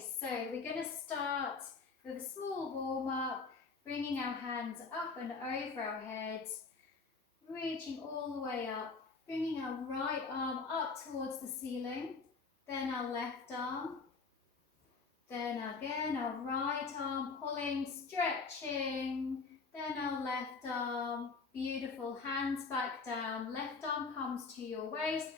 so we're going to start with a small warm-up, bringing our hands up and over our heads, reaching all the way up, bringing our right arm up towards the ceiling, then our left arm, then again our right arm pulling, stretching, then our left arm, beautiful, hands back down, left arm comes to your waist,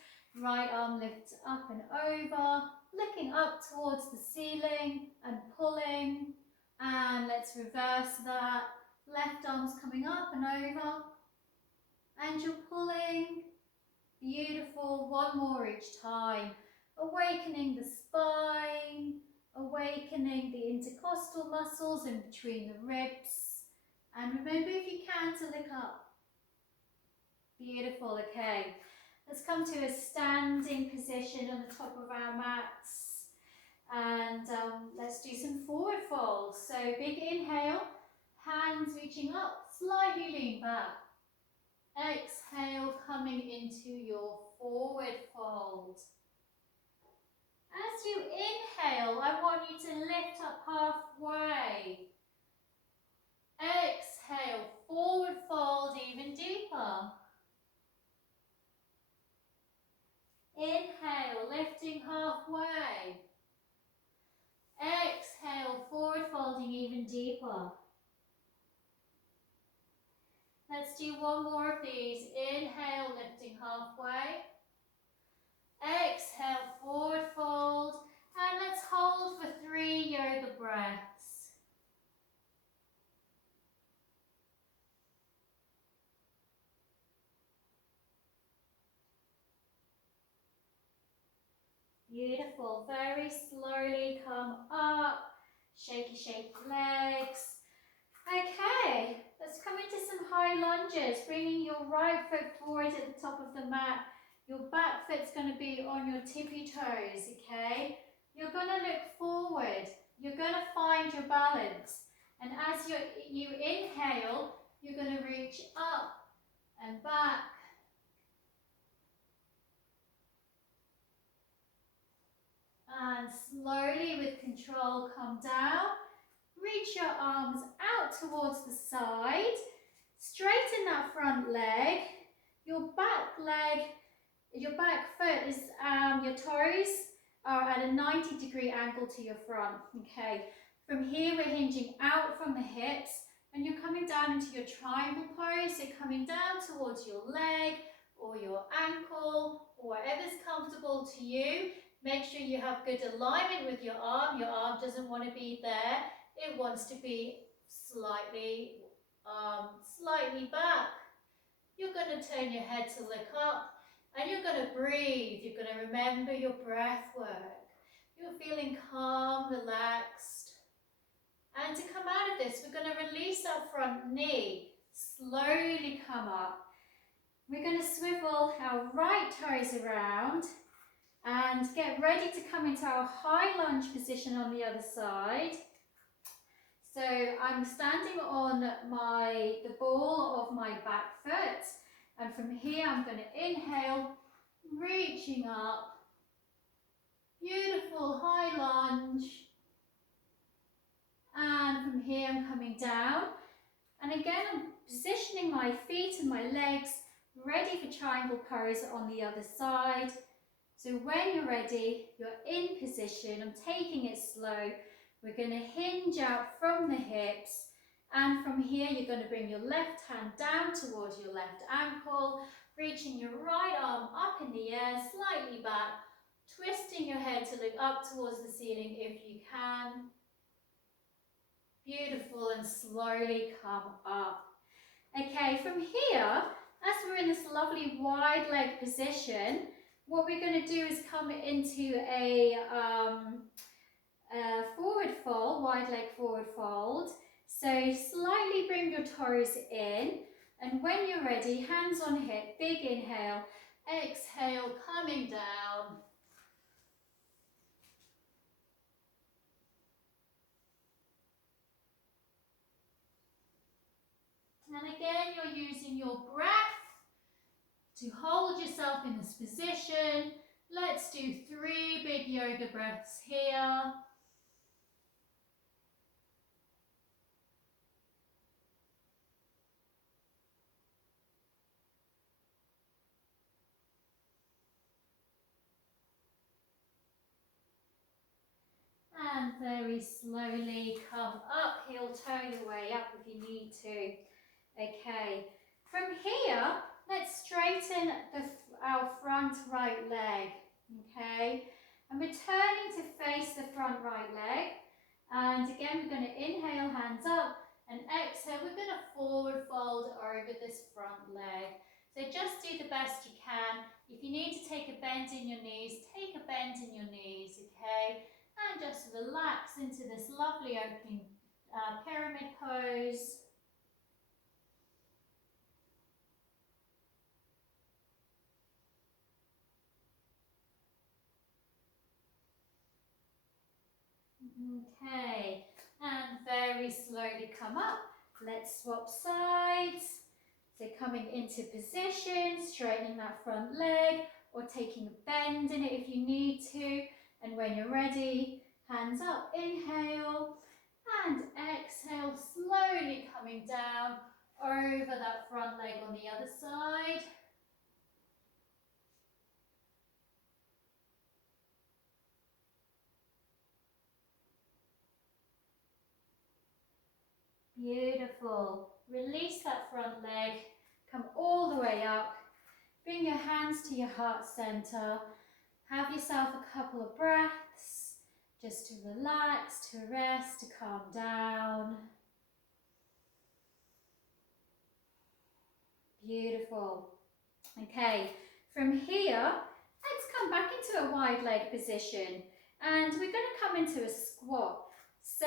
right arm lifts up and over, looking up towards the ceiling and pulling, and let's reverse that, left arm's coming up and over, and you're pulling, beautiful, one more each time, awakening the spine, awakening the intercostal muscles in between the ribs, and remember if you can to look up. Beautiful, okay. Let's come to a standing position on the top of our mats, and let's do some forward folds. So big inhale, hands reaching up, slightly lean back. Exhale, coming into your forward fold. As you inhale, I want you to lift up halfway. Exhale, forward fold even deeper. Inhale, lifting halfway. Exhale, forward folding even deeper. Let's do one more of these. Inhale, lifting halfway. Exhale, forward fold. And let's hold for 3 yoga breaths. Beautiful. Very slowly come up. Shaky, shaky legs. Okay, let's come into some high lunges, bringing your right foot forward at the top of the mat. Your back foot's going to be on your tippy toes, okay? You're going to look forward. You're going to find your balance. And as you inhale, you're going to reach up and back. And slowly, with control, come down. Reach your arms out towards the side. Straighten that front leg. Your back foot is, your toes are at a 90-degree angle to your front. Okay. From here, we're hinging out from the hips, and you're coming down into your triangle pose. So coming down towards your leg or your ankle, or whatever's comfortable to you. Make sure you have good alignment with your arm. Your arm doesn't want to be there. It wants to be slightly back. You're going to turn your head to look up, and you're going to breathe. You're going to remember your breath work. You're feeling calm, relaxed. And to come out of this, we're going to release our front knee. Slowly come up. We're going to swivel our right toes around and get ready to come into our high lunge position on the other side. So I'm standing on the ball of my back foot, and from here I'm going to inhale, reaching up, beautiful high lunge, and from here I'm coming down, and again I'm positioning my feet and my legs ready for triangle pose on the other side. So when you're ready, you're in position. I'm taking it slow. We're going to hinge out from the hips, and from here you're going to bring your left hand down towards your left ankle, reaching your right arm up in the air, slightly back, twisting your head to look up towards the ceiling if you can. Beautiful, and slowly come up. Okay, from here, as we're in this lovely wide leg position, what we're going to do is come into a forward fold, wide leg forward fold. So slightly bring your toes in, and when you're ready, hands on hip, big inhale, exhale, coming down. And again, you're using your breath to hold yourself in this position. Let's do 3 big yoga breaths here. And very slowly come up, heel toe your way up if you need to. Okay, from here, let's straighten our front right leg, okay? And returning to face the front right leg. And again, we're going to inhale, hands up, and exhale. We're going to forward fold over this front leg. So just do the best you can. If you need to take a bend in your knees, take a bend in your knees, okay? And just relax into this lovely opening pyramid pose. Okay, and very slowly come up. Let's swap sides. So coming into position, straightening that front leg or taking a bend in it if you need to. And when you're ready, hands up, inhale and exhale, slowly coming down over that front leg on the other side. Beautiful. Release that front leg, come all the way up. Bring your hands to your heart center. Have yourself a couple of breaths just to relax, to rest, to calm down. Beautiful. Okay, from here, let's come back into a wide leg position and we're going to come into a squat. So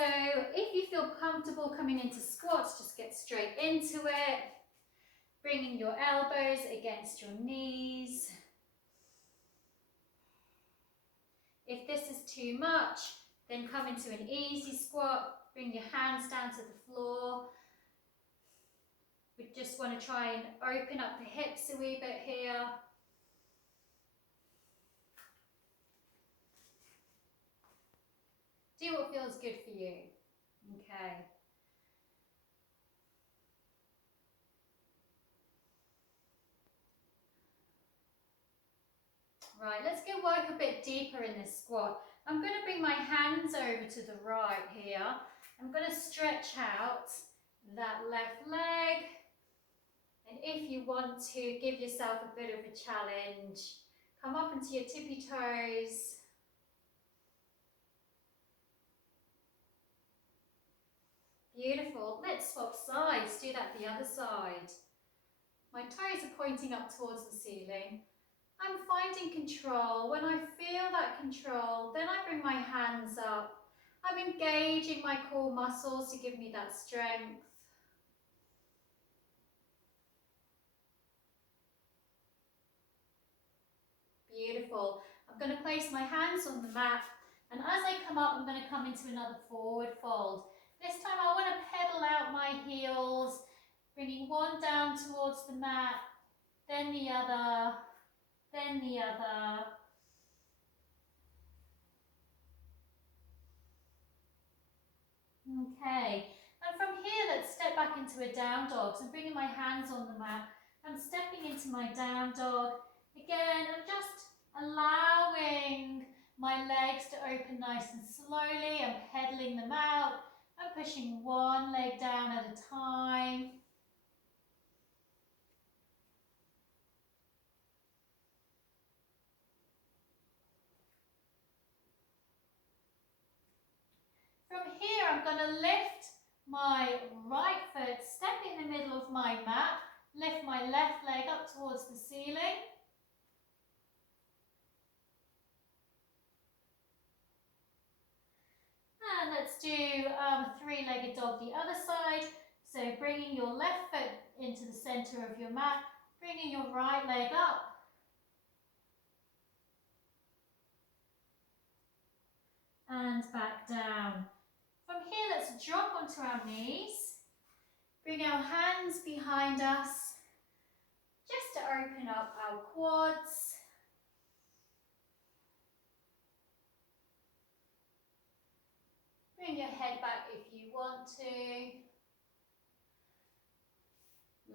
if you feel comfortable coming into squats, just get straight into it, bringing your elbows against your knees. If this is too much, then come into an easy squat, bring your hands down to the floor. We just want to try and open up the hips a wee bit here. Do what feels good for you. Okay. Right, let's go work a bit deeper in this squat. I'm going to bring my hands over to the right here. I'm going to stretch out that left leg. And if you want to give yourself a bit of a challenge, come up into your tippy toes. Beautiful. Let's swap sides. Do that the other side. My toes are pointing up towards the ceiling. I'm finding control. When I feel that control, then I bring my hands up. I'm engaging my core muscles to give me that strength. Beautiful. I'm going to place my hands on the mat, and as I come up, I'm going to come into another forward fold. This time I want to pedal out my heels, bringing one down towards the mat, then the other, then the other. Okay, and from here let's step back into a down dog. So I'm bringing my hands on the mat, I'm stepping into my down dog. Again, I'm just allowing my legs to open nice and slowly. I'm pedaling them out. I'm pushing one leg down at a time. From here, I'm going to lift my right foot, step in the middle of my mat, lift my left leg up towards the ceiling. And let's do three-legged dog the other side. So bringing your left foot into the center of your mat, bringing your right leg up. And back down. From here, let's drop onto our knees. Bring our hands behind us, just to open up our quads. Bring your head back if you want to.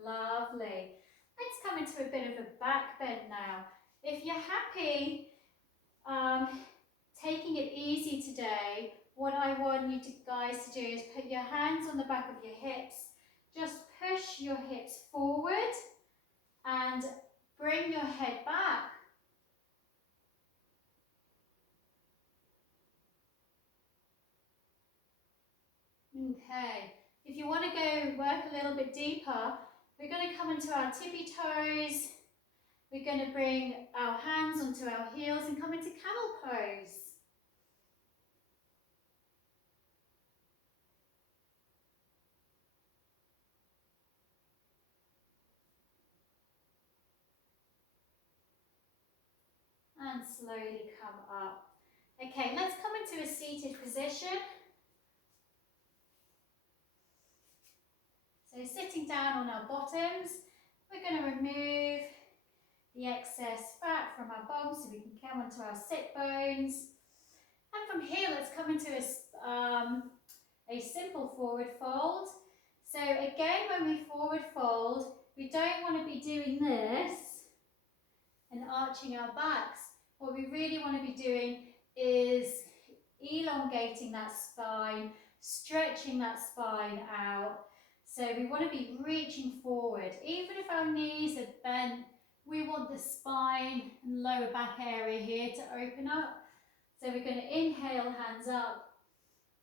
Lovely. Let's come into a bit of a back bend now. If you're happy taking it easy today, what I want you guys to do is put your hands on the back of your hips. Just push your hips forward and bring your head back. Okay, if you want to go work a little bit deeper, we're going to come into our tippy toes. We're going to bring our hands onto our heels and come into camel pose. And slowly come up. Okay, let's come into a seated position. So sitting down on our bottoms, we're going to remove the excess fat from our bum so we can come onto our sit bones. And from here, let's come into a simple forward fold. So again, when we forward fold, we don't want to be doing this and arching our backs. What we really want to be doing is elongating that spine, stretching that spine out. So we want to be reaching forward. Even if our knees are bent, we want the spine and lower back area here to open up. So we're going to inhale, hands up,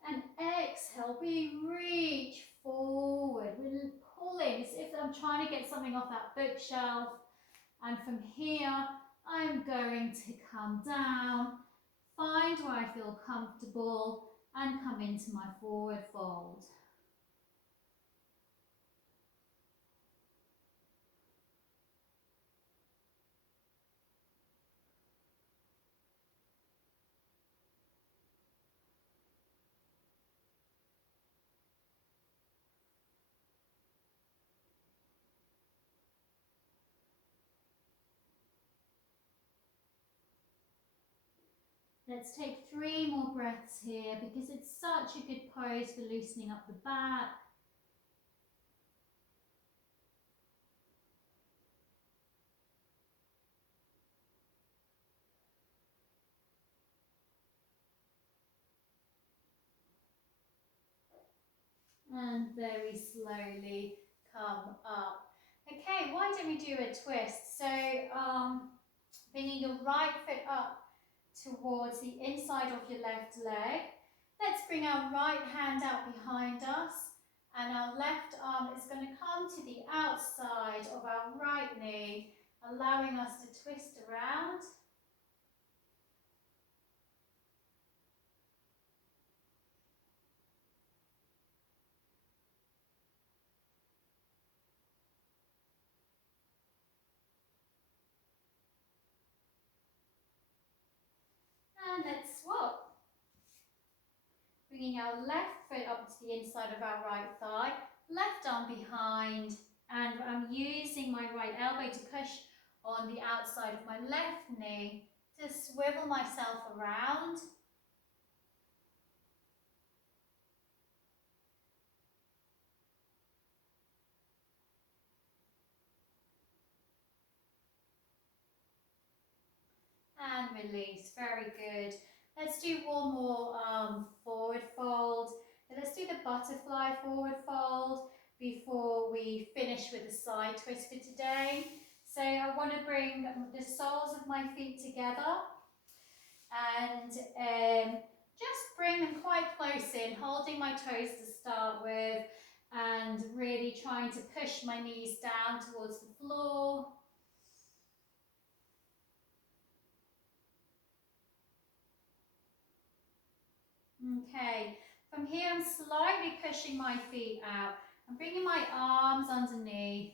and exhale, we reach forward. We're pulling as if I'm trying to get something off that bookshelf. And from here, I'm going to come down, find where I feel comfortable, and come into my forward fold. Let's take 3 more breaths here because it's such a good pose for loosening up the back. And very slowly come up. Okay, why don't we do a twist? So bringing your right foot up towards the inside of your left leg. Let's bring our right hand out behind us and our left arm is going to come to the outside of our right knee, allowing us to twist around. And let's swap. Bringing our left foot up to the inside of our right thigh, left arm behind, and I'm using my right elbow to push on the outside of my left knee to swivel myself around. And release, very good. Let's do one more forward fold. Let's do the butterfly forward fold before we finish with the side twist for today. So I want to bring the soles of my feet together and just bring them quite close in, holding my toes to start with and really trying to push my knees down towards the floor. Okay, from here I'm slightly pushing my feet out. I'm bringing my arms underneath.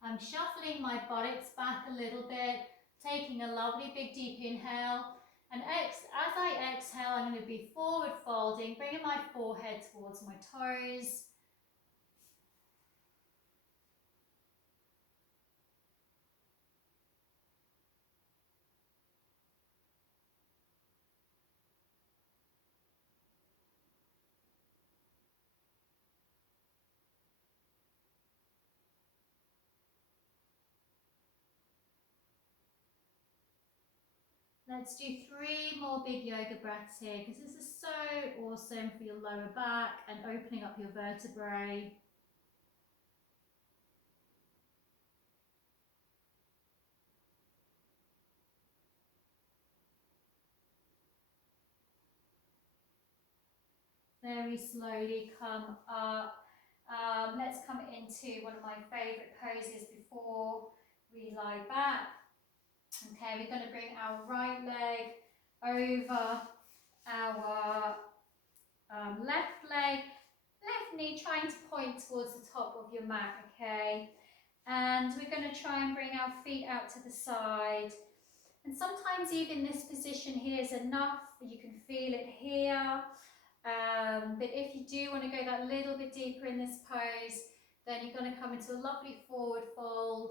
I'm shuffling my buttocks back a little bit, taking a lovely big deep inhale. And as I exhale, I'm going to be forward folding, bringing my forehead towards my toes. Let's do 3 more big yoga breaths here because this is so awesome for your lower back and opening up your vertebrae. Very slowly come up. Let's come into one of my favourite poses before we lie back. Okay, we're going to bring our right leg over our left leg, left knee trying to point towards the top of your mat, okay? And we're going to try and bring our feet out to the side. And sometimes even this position here is enough, you can feel it here. But if you do want to go that little bit deeper in this pose, then you're going to come into a lovely forward fold.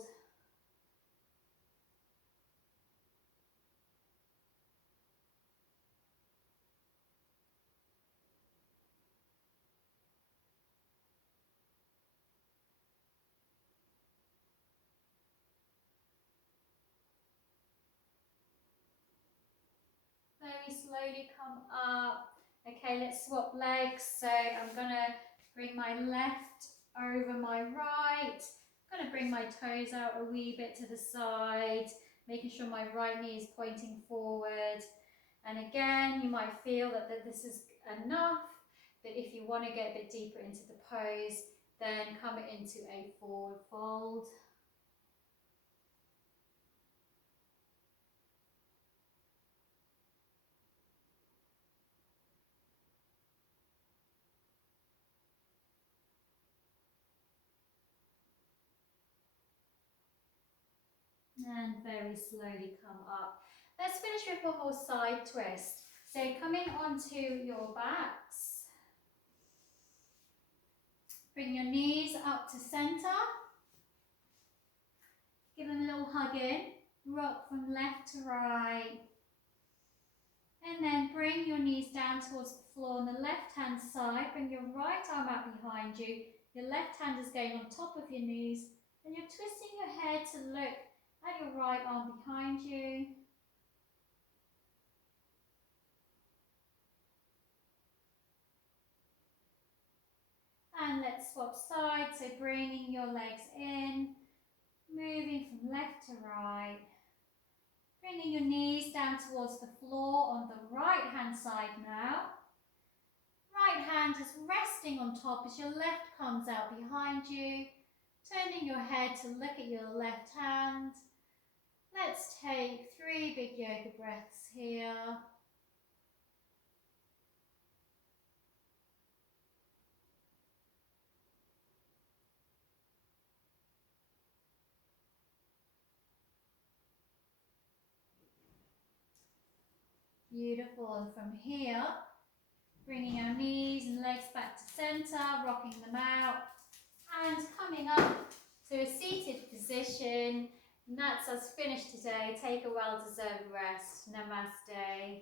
Very slowly come up. Okay, let's swap legs. So I'm going to bring my left over my right. I'm going to bring my toes out a wee bit to the side, making sure my right knee is pointing forward. And again, you might feel that this is enough, but if you want to get a bit deeper into the pose, then come into a forward fold. And very slowly come up. Let's finish with one more side twist. So coming onto your backs, bring your knees up to center, give them a little hug in, rock from left to right, and then bring your knees down towards the floor on the left hand side, bring your right arm out behind you, your left hand is going on top of your knees, and you're twisting your head to look at your right arm behind you. And let's swap sides, so bringing your legs in, moving from left to right, bringing your knees down towards the floor on the right hand side now. Right hand is resting on top as your left comes out behind you, turning your head to look at your left hand. Let's take 3 big yoga breaths here. Beautiful. And from here, bringing our knees and legs back to center, rocking them out, and coming up to a seated position. And that's us finished today. Take a well-deserved rest. Namaste.